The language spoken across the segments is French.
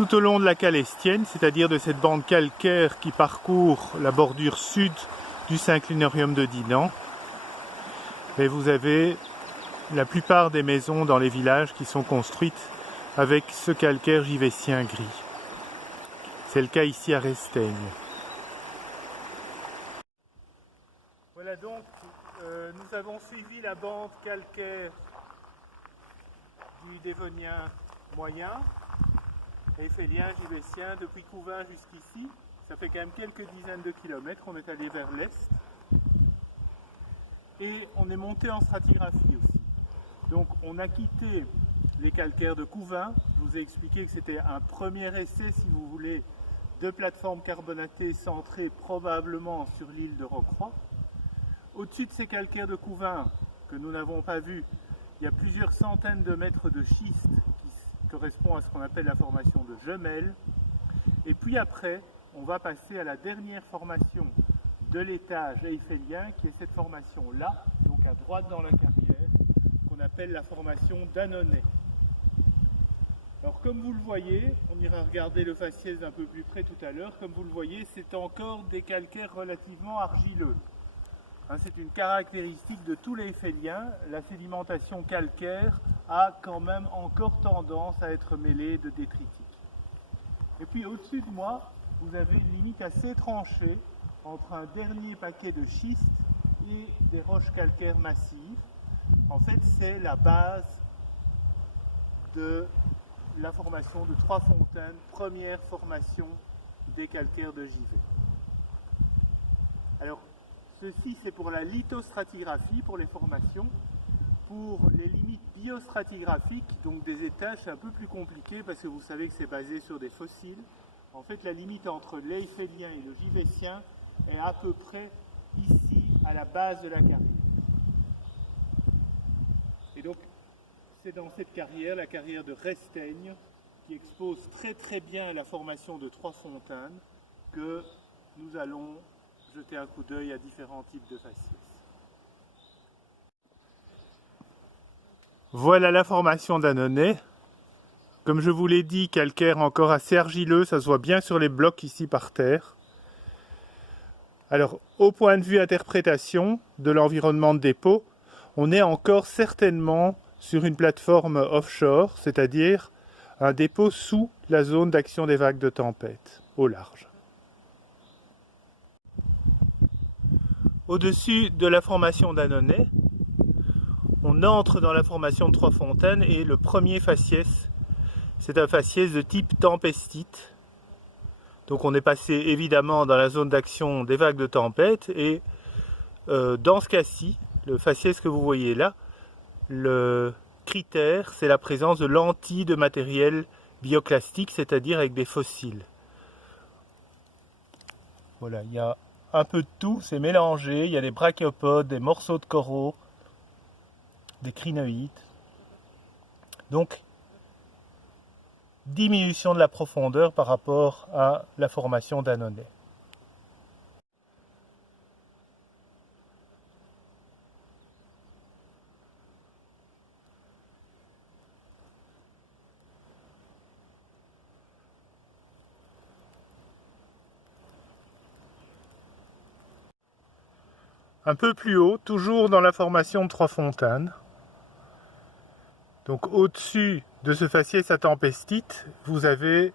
Tout au long de la Calestienne, c'est-à-dire de cette bande calcaire qui parcourt la bordure sud du Synclinorium de Dinan, et vous avez la plupart des maisons dans les villages qui sont construites avec ce calcaire givessien gris. C'est le cas ici à Resteigne. Voilà donc, nous avons suivi la bande calcaire du Dévonien moyen, eiffélien, givessien, depuis Couvin jusqu'ici. Ça fait quand même quelques dizaines de kilomètres, on est allé vers l'est. Et on est monté en stratigraphie aussi. Donc on a quitté les calcaires de Couvin. Je vous ai expliqué que c'était un premier essai, si vous voulez, de plateformes carbonatées centrées probablement sur l'île de Rocroi. Au-dessus de ces calcaires de Couvin, que nous n'avons pas vus, il y a plusieurs centaines de mètres de schiste qui correspond à ce qu'on appelle la formation de Gemelle. Et puis après, on va passer à la dernière formation de l'étage eiffélien, qui est cette formation-là, donc à droite dans la carrière, qu'on appelle la formation d'Annonay. Alors comme vous le voyez, on ira regarder le faciès d'un peu plus près tout à l'heure, comme vous le voyez, c'est encore des calcaires relativement argileux. C'est une caractéristique de tous les eiffelliens, la sédimentation calcaire a quand même encore tendance à être mêlée de détritique. Et puis au-dessus de moi, vous avez une limite assez tranchée entre un dernier paquet de schiste et des roches calcaires massives. En fait, c'est la base de la formation de Trois-Fontaines, première formation des calcaires de Givet. Alors, ceci, c'est pour la lithostratigraphie, pour les formations. Pour les limites biostratigraphiques, donc des étages, c'est un peu plus compliqué parce que vous savez que c'est basé sur des fossiles. En fait, la limite entre l'eiffellien et le givessien est à peu près ici, à la base de la carrière. Et donc, c'est dans cette carrière, la carrière de Resteigne, qui expose très très bien la formation de Trois-Fontaines, que nous allons jeter un coup d'œil à différents types de faciès. Voilà la formation d'Annonay. Comme je vous l'ai dit, calcaire encore assez argileux, ça se voit bien sur les blocs ici par terre. Alors, au point de vue interprétation de l'environnement de dépôt, on est encore certainement sur une plateforme offshore, c'est-à-dire un dépôt sous la zone d'action des vagues de tempête, au large. Au-dessus de la formation d'Annonay, on entre dans la formation de Trois-Fontaines et le premier faciès, c'est un faciès de type tempestite. Donc on est passé évidemment dans la zone d'action des vagues de tempête et dans ce cas-ci, le faciès que vous voyez là, le critère c'est la présence de lentilles de matériel bioclastique, c'est-à-dire avec des fossiles. Voilà, il y a un peu de tout, c'est mélangé, il y a des brachiopodes, des morceaux de coraux, des crinoïdes. Donc, diminution de la profondeur par rapport à la formation d'Annonay. Un peu plus haut, toujours dans la formation de Trois-Fontaines. Donc au-dessus de ce faciès à tempestite, vous avez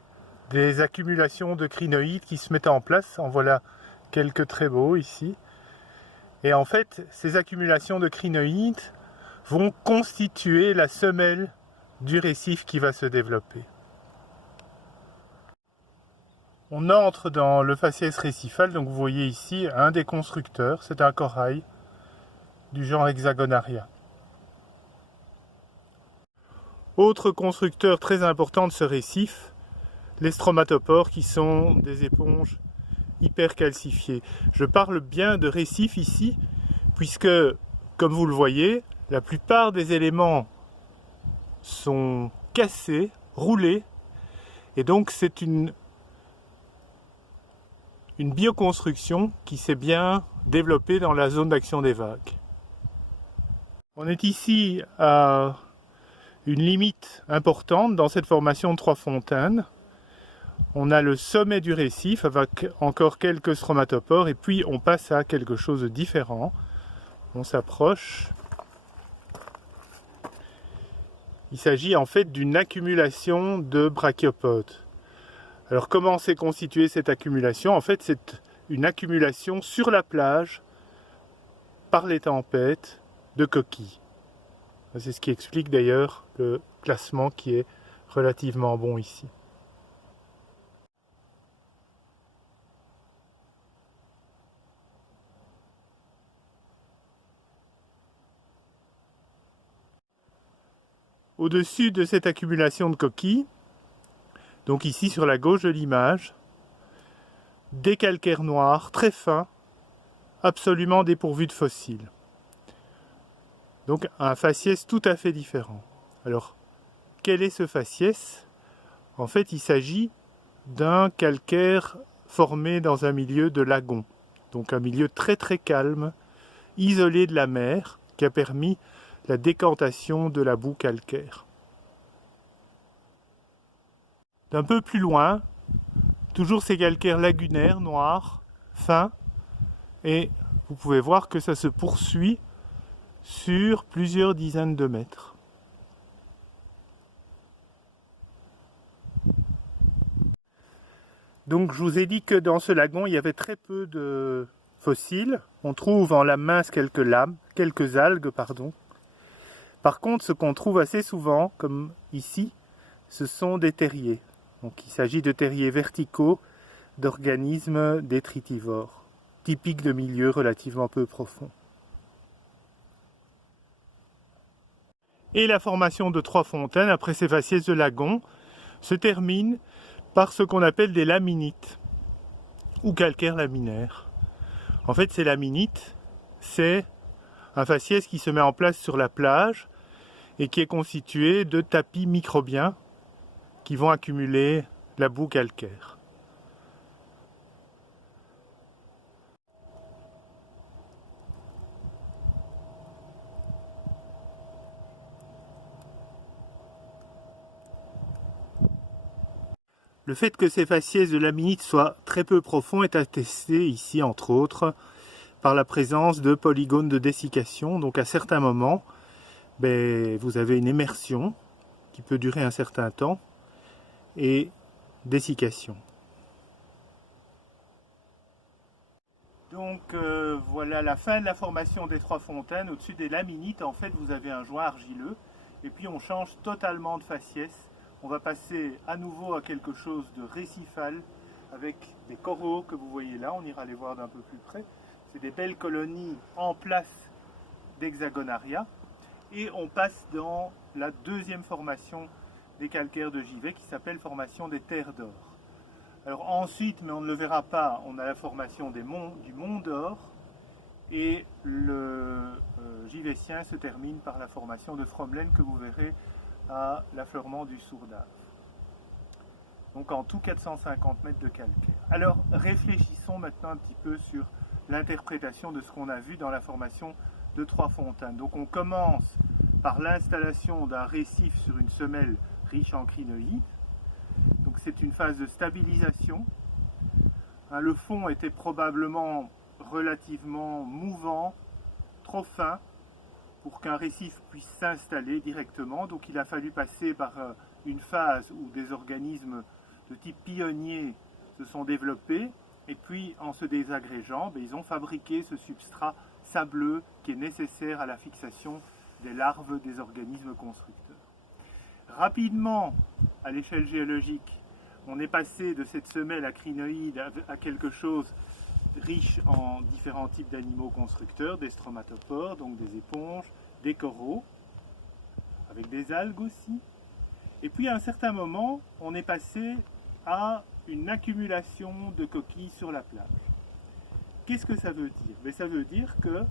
des accumulations de crinoïdes qui se mettent en place. En voilà quelques très beaux ici. Et en fait, ces accumulations de crinoïdes vont constituer la semelle du récif qui va se développer. On entre dans le faciès récifal, donc vous voyez ici un des constructeurs, c'est un corail du genre Hexagonaria. Autre constructeur très important de ce récif, les stromatopores qui sont des éponges hyper calcifiées. Je parle bien de récif ici, puisque, comme vous le voyez, la plupart des éléments sont cassés, roulés, et donc c'est une bioconstruction qui s'est bien développée dans la zone d'action des vagues. On est ici à une limite importante dans cette formation de Trois-Fontaines, on a le sommet du récif avec encore quelques stromatopores et puis on passe à quelque chose de différent. On s'approche. Il s'agit en fait d'une accumulation de brachiopodes. Alors comment s'est constituée cette accumulation? En fait, c'est une accumulation sur la plage par les tempêtes de coquilles. C'est ce qui explique d'ailleurs le classement qui est relativement bon ici. Au-dessus de cette accumulation de coquilles, donc ici sur la gauche de l'image, des calcaires noirs très fins, absolument dépourvus de fossiles. Donc un faciès tout à fait différent. Alors, quel est ce faciès? En fait, il s'agit d'un calcaire formé dans un milieu de lagon, donc un milieu très très calme, isolé de la mer, qui a permis la décantation de la boue calcaire. D'un peu plus loin, toujours ces calcaires lagunaires, noirs, fins, et vous pouvez voir que ça se poursuit sur plusieurs dizaines de mètres. Donc je vous ai dit que dans ce lagon, il y avait très peu de fossiles. On trouve en lame mince quelques algues. Par contre, ce qu'on trouve assez souvent, comme ici, ce sont des terriers. Donc il s'agit de terriers verticaux d'organismes détritivores, typiques de milieux relativement peu profonds. Et la formation de trois fontaines, après ces faciès de lagon, se termine par ce qu'on appelle des laminites, ou calcaires laminaires. En fait, ces laminites, c'est un faciès qui se met en place sur la plage et qui est constitué de tapis microbiens qui vont accumuler la boue calcaire. Le fait que ces faciès de laminites soient très peu profonds est attesté ici, entre autres, par la présence de polygones de dessiccation. Donc à certains moments, vous avez une immersion qui peut durer un certain temps et dessiccation. Donc voilà la fin de la formation des trois fontaines. Au-dessus des laminites, en fait, vous avez un joint argileux et puis on change totalement de faciès. On va passer à nouveau à quelque chose de récifal avec des coraux que vous voyez là. On ira les voir d'un peu plus près. C'est des belles colonies en place d'hexagonaria. Et on passe dans la deuxième formation des calcaires de Givet qui s'appelle formation des terres d'or. Alors ensuite, mais on ne le verra pas, on a la formation du Mont d'Or et le Givetien se termine par la formation de Fromlen que vous verrez à l'affleurement du Sourdave. Donc en tout 450 mètres de calcaire. Alors réfléchissons maintenant un petit peu sur l'interprétation de ce qu'on a vu dans la formation de trois fontaines. Donc on commence par l'installation d'un récif sur une semelle riche en crinoïdes. Donc c'est une phase de stabilisation. Le fond était probablement relativement mouvant, trop fin pour qu'un récif puisse s'installer directement. Donc il a fallu passer par une phase où des organismes de type pionnier se sont développés et puis en se désagrégeant, ils ont fabriqué ce substrat sableux qui est nécessaire à la fixation des larves des organismes constructeurs. Rapidement, à l'échelle géologique, on est passé de cette semelle à crinoïde à quelque chose riche en différents types d'animaux constructeurs, des stromatopores, donc des éponges, des coraux, avec des algues aussi. Et puis à un certain moment, on est passé à une accumulation de coquilles sur la plage. Qu'est-ce que ça veut dire? Ça veut dire que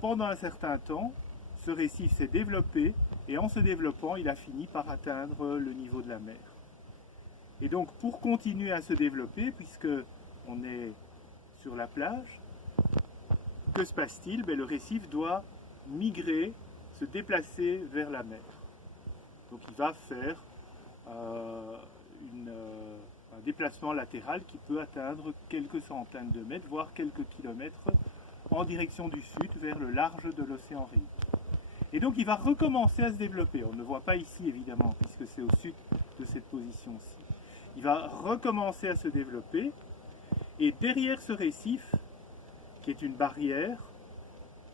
pendant un certain temps, ce récif s'est développé et en se développant, il a fini par atteindre le niveau de la mer. Et donc pour continuer à se développer, puisque on est sur la plage, que se passe-t-il? Le récif doit migrer, se déplacer vers la mer. Donc il va faire un déplacement latéral qui peut atteindre quelques centaines de mètres, voire quelques kilomètres en direction du sud, vers le large de l'océan Réique. Et donc il va recommencer à se développer. On ne le voit pas ici évidemment, puisque c'est au sud de cette position-ci. Il va recommencer à se développer, et derrière ce récif, qui est une barrière,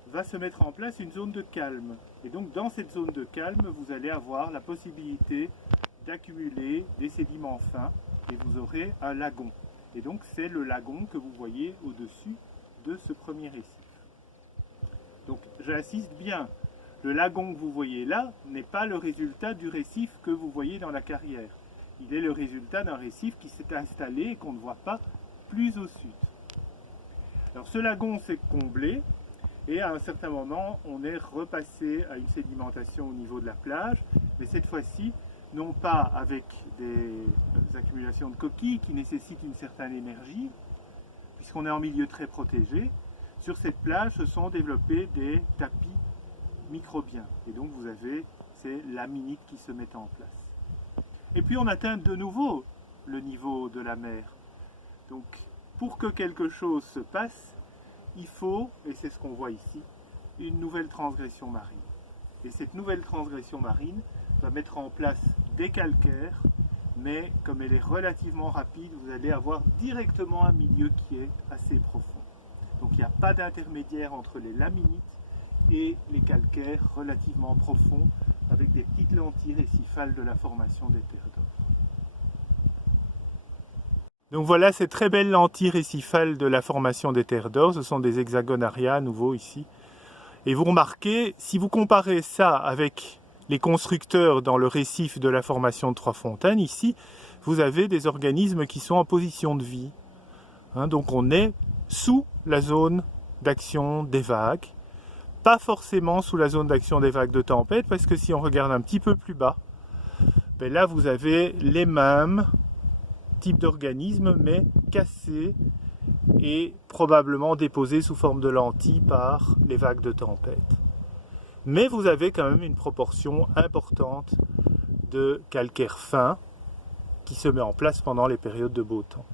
va se mettre en place une zone de calme. Et donc dans cette zone de calme, vous allez avoir la possibilité d'accumuler des sédiments fins, et vous aurez un lagon. Et donc c'est le lagon que vous voyez au-dessus de ce premier récif. Donc j'insiste bien, le lagon que vous voyez là n'est pas le résultat du récif que vous voyez dans la carrière. Il est le résultat d'un récif qui s'est installé et qu'on ne voit pas plus au sud. Alors ce lagon s'est comblé et à un certain moment on est repassé à une sédimentation au niveau de la plage, mais cette fois-ci non pas avec des accumulations de coquilles qui nécessitent une certaine énergie, puisqu'on est en milieu très protégé. Sur cette plage se sont développés des tapis microbiens, et donc vous avez ces laminites qui se mettent en place. Et puis on atteint de nouveau le niveau de la mer. Donc pour que quelque chose se passe, il faut, et c'est ce qu'on voit ici, une nouvelle transgression marine. Et cette nouvelle transgression marine va mettre en place des calcaires, mais comme elle est relativement rapide, vous allez avoir directement un milieu qui est assez profond. Donc il n'y a pas d'intermédiaire entre les laminites et les calcaires relativement profonds, avec des petites lentilles récifales de la formation des terres d'or. Donc voilà ces très belles lentilles récifales de la formation des terres d'or, ce sont des hexagonaria à nouveau ici. Et vous remarquez, si vous comparez ça avec les constructeurs dans le récif de la formation de Trois-Fontaines, ici, vous avez des organismes qui sont en position de vie. Donc on est sous la zone d'action des vagues, pas forcément sous la zone d'action des vagues de tempête, parce que si on regarde un petit peu plus bas, ben là vous avez les mêmes types d'organismes, mais cassés et probablement déposés sous forme de lentilles par les vagues de tempête. Mais vous avez quand même une proportion importante de calcaire fin qui se met en place pendant les périodes de beau temps.